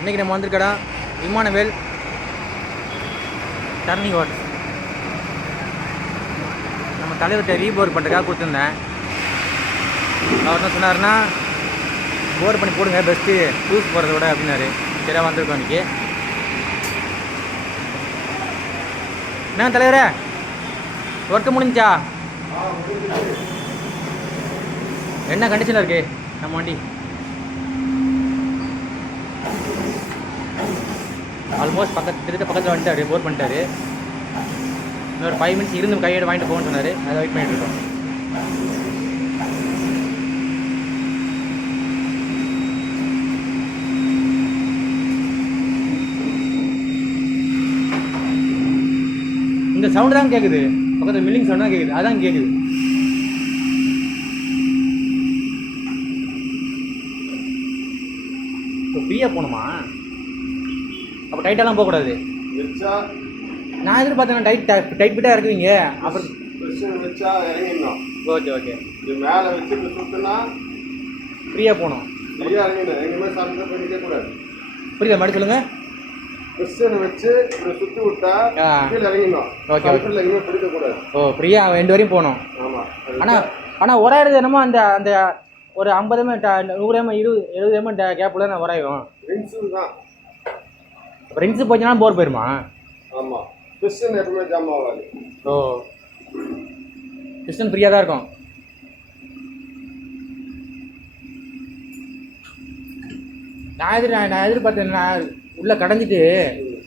இன்றைக்கி நம்ம வந்திருக்கடா Emmanuel turning what நம்ம தலைவர்கிட்ட ரீபோர் பண்ணுறதுக்காக கொடுத்துருந்தேன். அவர் என்ன சொன்னார்னா போர் பண்ணி போடுங்க பெஸ்ட்டு டூஸ் போகிறத விட அப்படின்னாரு. சரியாக வந்திருக்கோம் இன்றைக்கி. என்ன தலைவரே ஒர்க்கு முடிஞ்சா? என்ன கண்டிஷனில் இருக்கு நம்ம வண்டி? ஆல்மோஸ்ட் பக்கத்தில் வந்துட்டாரு, போர் பண்ணிட்டாரு. இன்னொரு 5 மினிட்ஸ் இருந்து கையெடு வாங்கிட்டு போகணும்னு சொன்னார். அதை வெயிட் பண்ணிட்டு இருக்கோம். இந்த சவுண்டு தான் கேட்குது, பக்கத்தில் மில்லிங் சவுண்ட் தான் கேட்குது, அதான் கேட்குது. இப்போ ஃப்ரீயாக போகணுமா? அப்போ டைட்டெல்லாம் போகக்கூடாது. நான் எதிர்பார்த்தேன் டைட் பிட்டாக இருக்குவீங்க. அப்புறம் வச்சா இறங்கிடணும். Okay okay. இது மேலே வச்சு இப்போ சுற்றினா ஃப்ரீயாக போகணும். ஃப்ரீயாக இறங்கிடணும். எங்கேயுமே சாப்பிட்டு பண்ணிக்க கூடாது. புரியல, மறுபடியும் சொல்லுங்கள். கிறிஸ்டனை வச்சு இப்படி சுற்றி விட்டா கீழே இறங்கிடணும். Okay okay. எங்கேயுமே பிடிக்கக்கூடாது. ஓ, ஃப்ரீயாக எண்டு வரையும் போகணும். ஆமாம். ஆனால் உராயிறது என்னமோ அந்த அந்த ஒரு 50 mm 100 mm 70 mm கேப்பில் நான் உராயும். ரிங்ஸு தான். ரிங்ஸு போச்சுன்னா போர் போயிருமா? ஆமாம். கிறிஸ்டன் எப்பவுமே ஜாம் ஆகாது. ஓ, கிறிஸ்டன் ஃப்ரீயாக தான் இருக்கும். நான் எதிர்பார்த்தேன். நான் உள்ளே கடைஞ்சிட்டு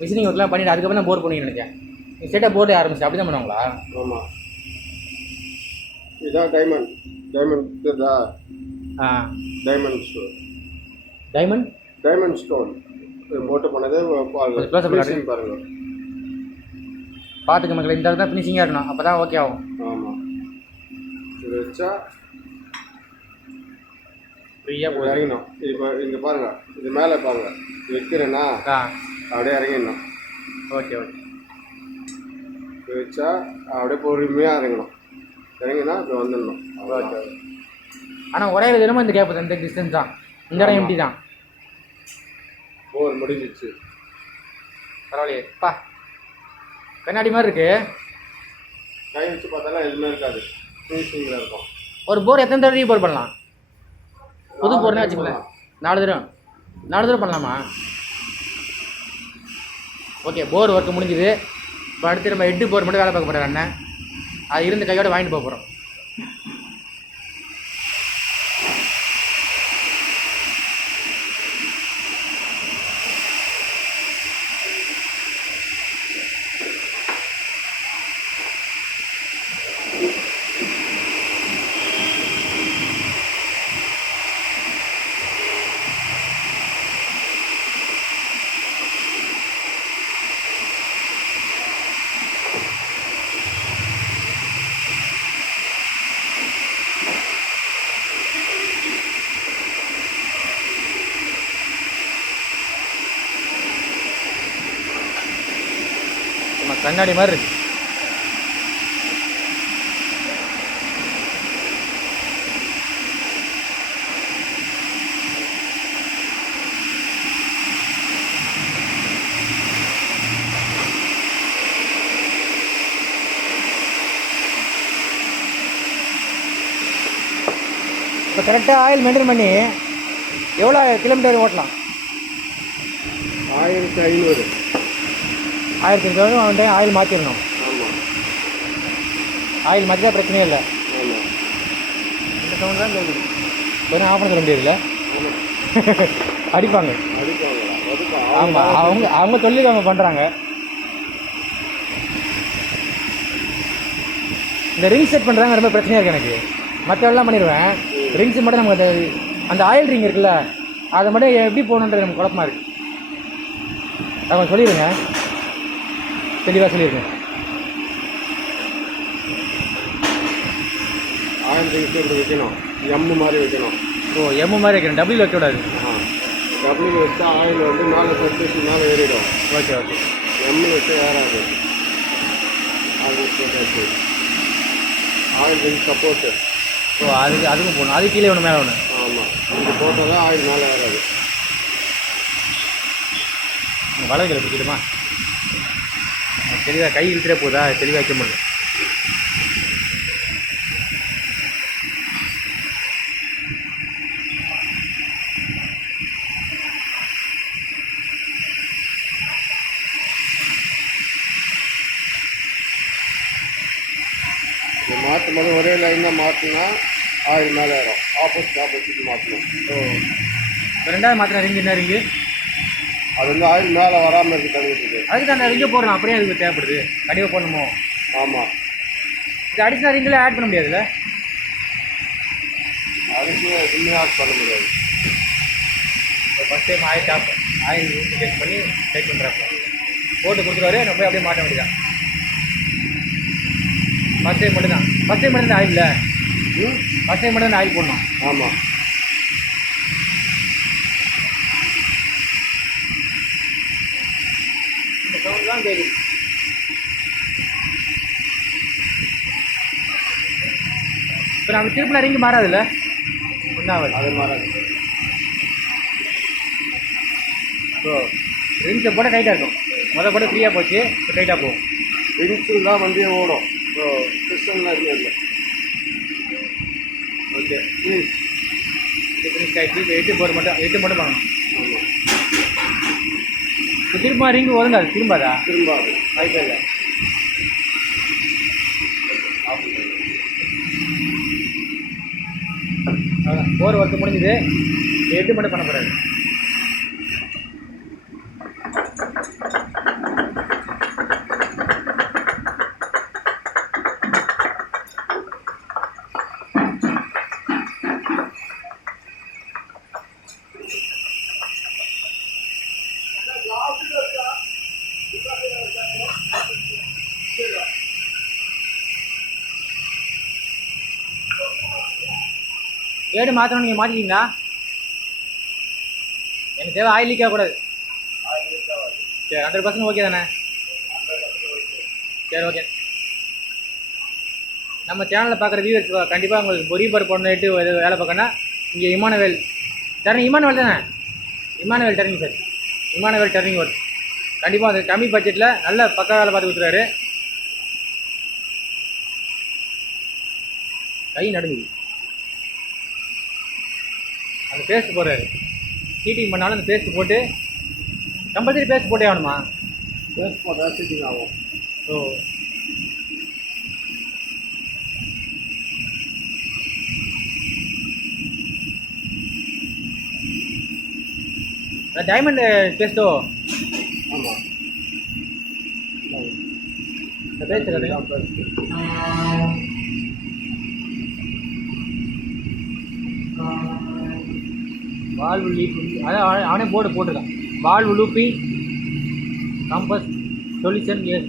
மிஷினிங் ஒர்க்லாம் பண்ணிவிட்டு அதுக்கப்புறம் தான் போர் பண்ணின்னு நினைச்சேன். நீ ஸ்டேட்டாக போர்டே ஆரம்பிச்சு அப்படி தான் பண்ணுவாங்களா? ஆமாம். இதான் டைமண்ட் தெரியுதா? Diamond stone. டைமண்ட் ஸ்டோன் போட்டு பண்ணது பாருங்க. பார்த்துக்க மக்கள், இந்த தான் ஃபினிஷிங்காக இருக்கணும், அப்போ தான் ஓகே ஆகும். ஆமாம். இது வச்சா ஃப்ரீயாக போய் இறங்கணும். இப்போ இங்கே பாருங்கள், இது மேலே பாருங்கள், வைக்கிறேன்னா அப்படியே இறங்கிடணும். Okay okay. இது வச்சா அப்படியே பொறுமையாக இறங்கணும். இறங்கினா இப்போ வந்துடணும். ஓகே. ஆனால் ஒரே தினமும் இந்த கேப் தான், இந்த டிஸ்டன்ஸ் தான், இந்த இடம் எம்டி தான். போர் முடிஞ்சிச்சு. பரவாயில்லையே பா, கண்ணாடி மாதிரி இருக்கு. கை வச்சு பார்த்தாலும் எதுவுமே இருக்காது, ஃபினிஷிங்கில் இருக்கும். ஒரு போர் எத்தனை தடவை போர் பண்ணலாம்? புது போர்னே வச்சுக்கலாம். 4 தடவை பண்ணலாமா? ஓகே, போர் ஒர்க்கு முடிஞ்சுது. இப்போ அடுத்து நம்ம 8 போர் மட்டும் வேலை பார்க்க போகிறோம். அண்ணன் அது இருந்த கையோடு வாங்கிட்டு போக போகிறோம். கண்ணாடி மாதிரி இருக்கு. இப்போ கரெக்டாக ஆயில் மெயின்டைன் பண்ணி எவ்வளோ கிலோமீட்டர் ஓட்டலாம்? 1500. 1500 ஒன் டைம் ஆயில் மாற்றிடணும். ஆமாம். ஆயில் மாற்றிட்டா பிரச்சனையே இல்லை. ஆமாம். இந்த சவுண்ட் தான் கேட்குது. கொஞ்சம் ஆஃப் பண்ண சொல்ல முடியாதுல்ல, அடிப்பாங்க. ஆமாம், அவங்க சொல்லியிருக்காங்க பண்ணுறாங்க. இந்த ரிங் செட் பண்ணுறாங்க, ரொம்ப பிரச்சனையாக இருக்குது எனக்கு. மற்றவெல்லாம் பண்ணிடுவேன், ரிங்ஸ் மட்டும் நமக்கு அந்த ஆயில் ரிங் இருக்குல்ல, அதை மட்டும் எப்படி போகணுன்றது நமக்கு குழப்பமாக இருக்குது. அவங்க சொல்லிடுங்க, தெளிவாக சொல்லிடுங்க. ஆயில் ரிங்ஸ் இப்படி வைக்கணும், எம்மு மாதிரி வைக்கணும். ஓ, எம்மு மாதிரி வைக்கணும், டபுள் வைக்கக்கூடாது. டபுள் வச்சா ஆயில் வந்து மேலே சர்ஃபேஸ் மேலே ஏறிடும். Okay okay. எம்மு வச்சு ஏறாது. Oil ring support. ஓ, அதுக்கும் போகணும், அது கீழே ஒன்று மேலே ஒன்று. ஆமாம், இது போட்டால் தான் ஆயில் மேலே வராது. வளர்களை பிடிச்சிடுமா தெளிவாக கை இழுத்துட்டே போதா தெளிவாக வைக்க முடியல. இது மாற்றும் போது ஒரே லைனாக மாற்றினா ஆயில் மேலே ஏறும். ஆப்போசிட் மாற்றணும். ஸோ இப்போ ரெண்டாவது மாத்திரம் ரிங்கு என்ன ரிங்கு அது வந்து ஆயில் மேலே வராமல் இருக்கு தடுக்கிறதுக்கு. அதுக்கு அந்த ரிங்கே போடலாம். அப்படியே அதுக்கு தேவைப்படுது கண்டிப்பாக போடணுமோ? ஆமாம். இது அடிஷ்னல் ரிங்கில் ஆட் பண்ண முடியாதுல்ல? அதுக்கு எதுவுமே ஆட் பண்ண முடியாது. இப்போ ஃபஸ்ட் டைம் ஆயில் செக் பண்ணி செக் பண்ணுறப்ப போட்டு கொடுத்துருவாரு. நம்ம போய் அப்படியே மாட்ட வேண்டியதான். ஃபஸ்ட் டைம் மட்டும் ஆயில் இல்லை. ஃபஸ்ட் டைம் மட்டும் ஆயில் போடணும். ஆமாம். இந்த சவுண்ட் தான் கேட்குது. இப்போ நம்ம திருப்பின ரிங்கு மாறாதுல்ல? ஒன்றாவது அதே மாதிரி ஸோ ரிங்ஸை போட்டால் டைட்டாக இருக்கும். போட்டு ஃப்ரீயாக போச்சு. இப்போ டைட்டாக போகும். ரிங்ஸில் தான் வண்டியே ஓடும். ஸோ சிஸ்டம்லாம் எதுவும் இல்லை. ஓகே இது ஃபினிஷ் ஆகிடுச்சு. இப்போ 8 போர் மட்டும் 8 மட்டும் பண்ணணும். ஆமாம். இப்போ திரும்ப ரிங்கு ஒதுங்காது. திரும்பாதா? திரும்பாது. வாய்ப்பே இல்லை. அதான் போர் ஒர்க்கு முடிஞ்சுது. 8 மட்டும் பண்ணக்கூடாது. ஏடு மாற்றணும். நீங்கள் மாற்றிட்டீங்களா? எனக்கு தேவை ஆயில் லீக்காக கூடாது. சரி 100% ஓகே தானே? சரி ஓகே. நம்ம சேனலில் பார்க்குற வியூவர்ஸ் கண்டிப்பாக உங்களுக்கு பொரியப்பர் பண்ணிட்டு வேலை பார்க்கணுன்னா இங்கே இமானுவேல் தானே? Emmanuel turning sir. Emmanuel turning work கண்டிப்பாக அந்த கம்மி பட்ஜெட்டில் நல்ல பக்கா வேலை பார்த்து கொடுத்துருவாரு. கை நடுங்குது. அந்த பேஸ்ட் போடுறாரு. சீட்டிங் பண்ணாலும் அந்த பேஸ்ட் போட்டு கம்பல்சரி பேஸ்ட் போட்டே ஆகணுமா? பேஸ்ட் போட்டால் சீட்டிங் ஆகும். ஸோ டைமண்ட் பேஸ்ட்டோ? ஆமாம். இந்த பேஸ்ட் வால்வு லீக் அதான் அவனே போர்டு போட்டிருக்கான். Valve lapping compound solution is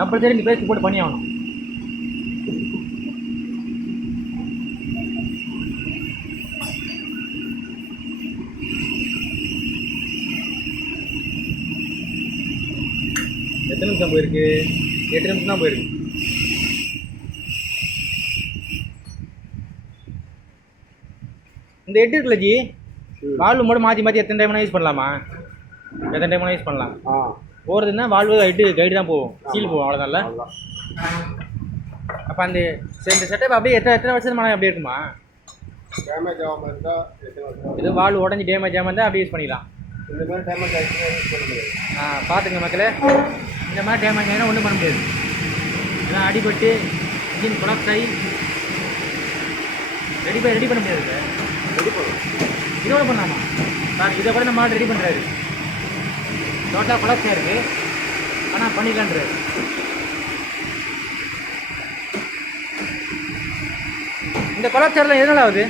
compulsory இந்த பேஸ்ட் போட்டு பண்ணி ஆகணும். எத்தனை நிமிஷம் போயிருக்கு? 8 நிமிஷம் தான் போயிருக்கு. இந்த 8 இருக்குல்ல ஜி, வால்வு மட்டும் மாற்றி எத்தனை டைம் யூஸ் பண்ணலாமா? எத்தனை டைம் யூஸ் பண்ணலாம்? போகிறதுன்னா வால்வு கைடு தான் போகும். சீல் போகும். அவ்வளோதான்ல? அப்போ அந்த செட்டப் அப்படியே எத்தனை வருஷம் அப்படியே இருக்குமா? டேமேஜ் ஆகாமல் இருந்தால் இது வால்வு உடஞ்சி டேமேஜ் ஆகாமல் இருந்தால் அப்படியே யூஸ் பண்ணிக்கலாம். இந்த மாதிரி டேமேஜ் ஆகிடுச்சுன்னா யூஸ் பண்ண முடியாது. பார்த்துங்க மக்களே, இந்த மாதிரி டேமேஜ் ஆகினா ஒன்றும் பண்ண முடியாது. இதெல்லாம் அடிபட்டு இன்ஜின் கொலாப்ஸ் ஆகி ரெடி பண்ண முடியாது சார். ரெடி பண்ணும். இதோட பண்ணலாமா சார்? இதை கூட நம்ம ரெடி பண்ணுறாரு. டோட்டலாக கொலாப்ஸ் ஆகிருக்கு. ஆனால் பண்ணிக்கலான்றாரு. இந்த கொலாப்ஸ் ஆகிறதுலாம் எதனால் ஆகுது?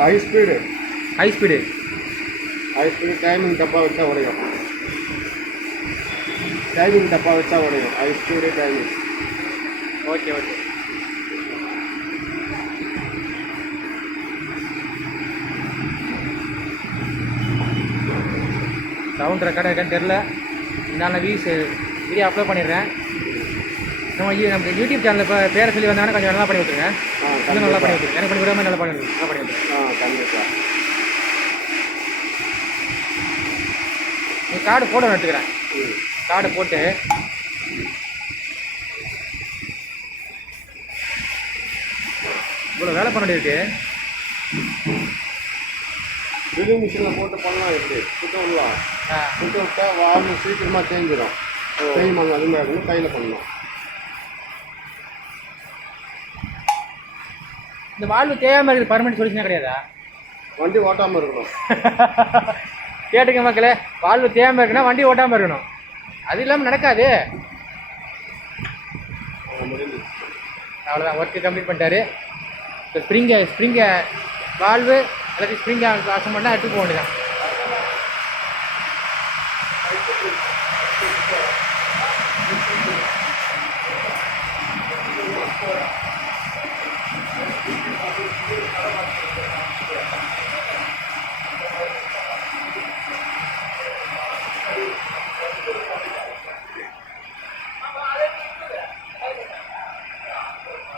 ஹை ஸ்பீடு டைமிங் டப்பா வச்சா உடையும். High speed timing. Okay. Sound record இருக்கான்னு தெரில. நான் வீடியோ அப்லோட் பண்ணிடுறேன். நம்ம யூடியூப் சேனலில் இப்போ பேரை சொல்லி வந்தாங்கன்னா கொஞ்சம் நல்லா பண்ணி விட்டுருங்க. இன்னும் நல்லா பண்ணி விட்டுருங்க. எனக்கு பண்ணி விடாமல் நல்லா பண்ணி விட்டுருங்க. கண்டிப்பாக. கார்டு போட்டோ எடுத்துக்கிறேன். கார்டு போட்டு இவ்வளோ வேலை பண்ண வேண்டியிருக்கு. ட்ரில்லிங் மிஷினில் போட்டு பண்ணலாம். எப்படி சுத்த விடலாம். சுத்த விட்டால் வால்வு சீக்கிரமாக தேஞ்சிடும். தேய்மானம் அதிகமாக இருக்கணும். கையில் பண்ணலாம். இந்த வால்வு தேயாமல் இருக்குது பர்மனெண்ட் சொல்யூஷனே கிடையாதா? வண்டி ஓட்டாமல் இருக்கணும். கேட்டுங்க மக்களே, வால்வு தேயாமல் இருக்குன்னா வண்டி ஓட்டாமல் இருக்கணும். அது இல்லாமல் நடக்காது. அவ்வளோதான், ஒர்க்கு கம்ப்ளீட் பண்ணிட்டாரு. இப்போ ஸ்ப்ரிங்கை வால்வு எல்லாத்தையும் ஸ்ப்ரிங்கை வாசம் பண்ணால் எடுத்து போக வேண்டியதான்.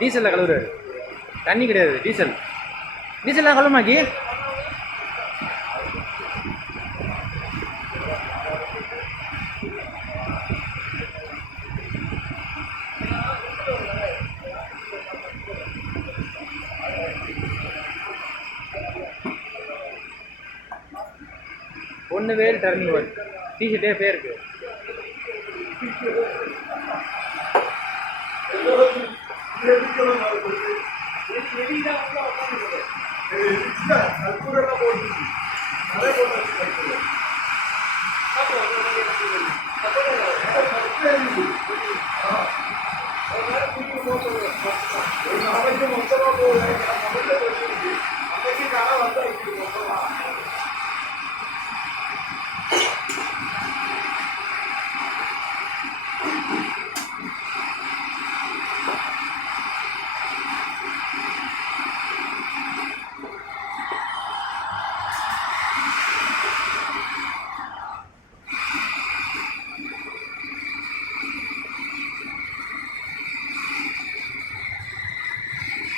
டீசலில் கழுவுறாரு, தண்ணி கிடையாது. டீசல்லாம் கழுவுமாக்கி ஒன்று வேறு டர்னிங் ஒர்க் டிஷர்ட்டே பேருக்கு.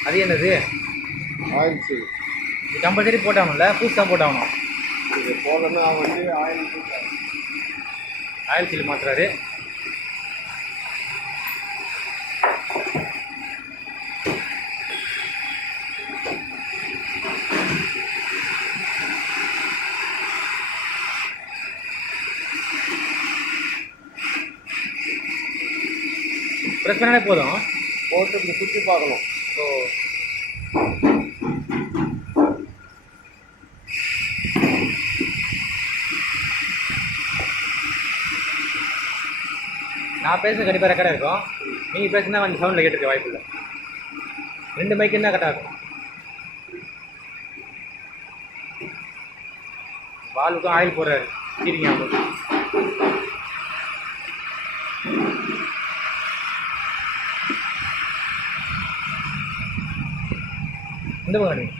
அது என்னது? Oil seal. இது கம்பல்சரி போட்டாகணும்ல, பூஸ் தான் போட்டாகணும். இது போடணும்னா வந்து ஆயில் சீல் மாத்துறாரு. ப்ரெஸ் பண்ணாலே போதும். போட்டு இப்படி சுற்றி பார்க்கணும். ஸோ நான் பேசுறது கண்டிப்பாக ரெக்கார்டாக இருக்கும். நீங்கள் பேசுனா கொஞ்சம் சவுண்டில் கேட்டுருக்க வாய்ப்பு இல்லை. 2 மைக்கு தான் கரெக்டாக இருக்கும். வால்வுக்கும் ஆயில் போடுறாரு. சரிங்க, அவங்களுக்கு இந்த பக்கம்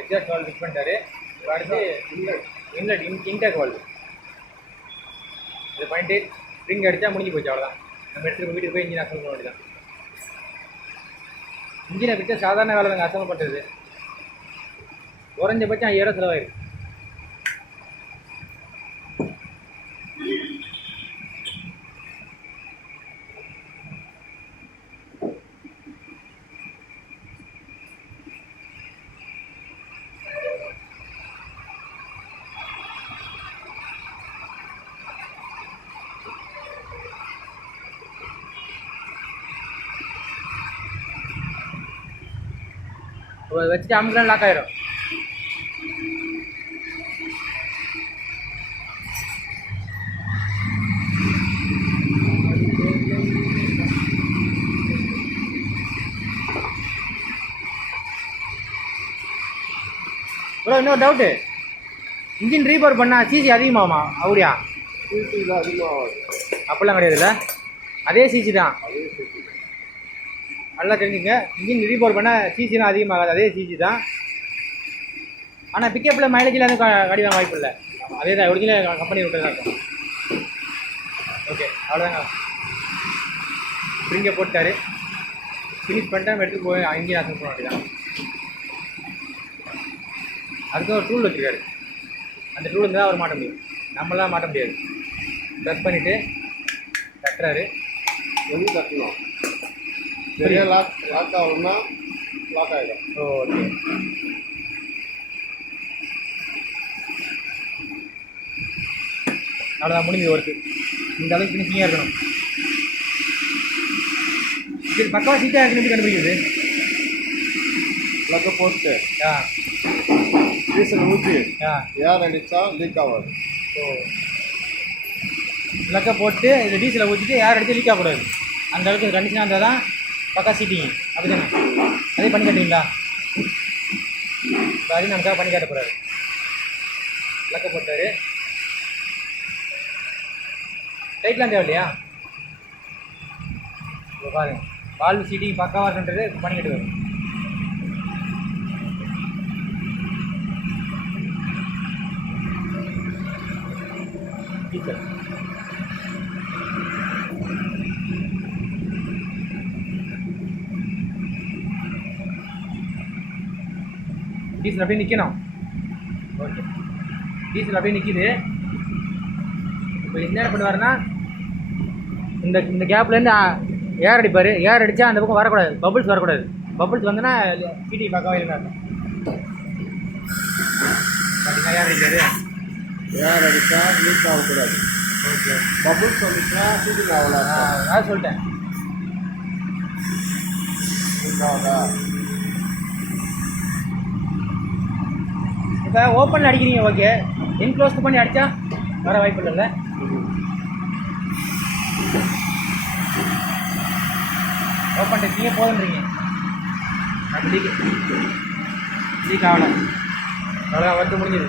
எக்ஸாக்ட் வால்வு ஃபிக்ஸ் பண்ணிட்டாரு. இப்போ அடுத்து இன்லெட் இன்டேக் வால்வு இது பண்ணிட்டு ஸ்ப்ரிங் அடித்தா முடிஞ்சு போச்சு. அவ்வளோதான். நம்ம எடுத்துகிட்டு வீட்டுக்கு போய் இன்ஜின் அசம்பிள் பண்ண வேண்டியதான். இன்ஜினை விட்டு சாதாரண வேலை நாங்கள் அசம்பிள் பண்ணுறது குறைஞ்சபட்சம் 5000 செலவாயிருக்கு. வச்சுட்டு அமுக்கலாம் லாக் ஆயிரும். ப்ரோ இன்னொரு டவுட்டு, இன்ஜின் ரீபவர் பண்ணால் சிசி அதிகமாகுமா? அப்படியா? சிசி தான் அதிகமாகாது. அப்படிலாம் கிடையாதுல்ல, அதே சிசி தான். அதே சிசி நல்லா தெரிஞ்சுங்க. இன்ஜின் ரீபவர் பண்ணால் சிசிலாம் அதிகமாகாது, அதே சிசி தான். ஆனால் பிக்கப்பில் மைலேஜில் வந்து காடி வாங்க வாய்ப்பு இல்லை. அதே தான் ஒரிஜினல் கம்பெனி விட்டு தான் இருக்கும். ஓகே, அவ்வளோதாங்க. ஸ்ப்ரிங்கை போட்டார், ஃபினிஷ் பண்ணிட்டு எடுத்துகிட்டு போய் இன்ஜின் அசம்பிள் பண்ண வேண்டியதான். அதுக்கு ஒரு டூல் வச்சுருக்காரு. அந்த டூல் இருந்தால் அவர் மாட்ட முடியும், நம்மளாம் மாட்ட முடியாது. ப்ரெஸ் பண்ணிவிட்டு தட்டுறாரு. எதுவும் தட்டணும், சரியா லாக் ஆகணும்னா லாக் ஆகிடும். ஓகே. அவ்வளோதான், முடிஞ்சது ஒர்க்கு. இந்த அளவுக்கு ஃபினிஷிங்காக இருக்கணும். இது பக்கவாக சீட்டாக இருக்குன்னு எப்படி கண்டுபிடிக்கிறது? ப்ளக்கை போட்டு ஆ டீசல் ஊற்றி ஆ ஏர் அடித்தா லீக் ஆகாது. ஸோ ப்ளக்கை போட்டு இது டீசலை ஊற்றிட்டு ஏர் அடித்து லீக் ஆகக்கூடாது. அந்த அளவுக்கு கண்டிஷனாக இருந்தால் தான் பக்கா சீட்டிங். அப்படி தானே? அதே பண்ணி காட்டுறீங்களா? இப்போ அதையும் நமக்காக பண்ணி காட்ட போகிறாரு. ப்ளக்கை போட்டார். டைட்லாம் தேவை இல்லையா? இப்போ பாருங்க, வால்வு சீட்டிங் பக்காவாக இருக்குன்றது பண்ணி காட்டுவார். டீசல் டீசல் அப்படியே நிற்கணும். ஓகே, டீசல் அப்படியே நிற்கிது. இப்போ என்ன பண்ணுவாருன்னா, இந்த கேப்லேருந்து ஏர் அடிப்பார். ஏர் அடித்தா அந்த பக்கம் வரக்கூடாது, பபுள்ஸ் வரக்கூடாது. பபுள்ஸ் வந்தோன்னா சீட்டி பக்காவாக இருந்தாங்க. பார்த்தீங்கன்னா ஏர் அடிக்காது. ஏர் அடித்தா லீக் ஆகக்கூடாது. ஓகே, பபுள்ஸ் வந்துச்சுன்னா சீட்டிங் ஆகலாம். நான் சொல்லிட்டேன். லீக் ஆகுதா? இப்போ ஓப்பனில் அடிக்கிறீங்க, ஓகே. இன்க்ளோஸ் பண்ணி அடித்தா வர வாய்ப்பு இல்லைல்ல? ஓப்பன் டெஸ்டிங்கே போதுன்றீங்க. அது லீக் ஆகலை. அவ்வளோ ஒர்க்கு முடிஞ்சுது.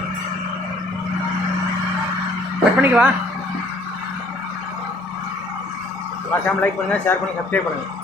கட் பண்ணிக்குவா. மறக்காமல் லைக் பண்ணுங்கள், ஷேர் பண்ணுங்கள், சப்ஸ்கிரைப் பண்ணுங்கள்.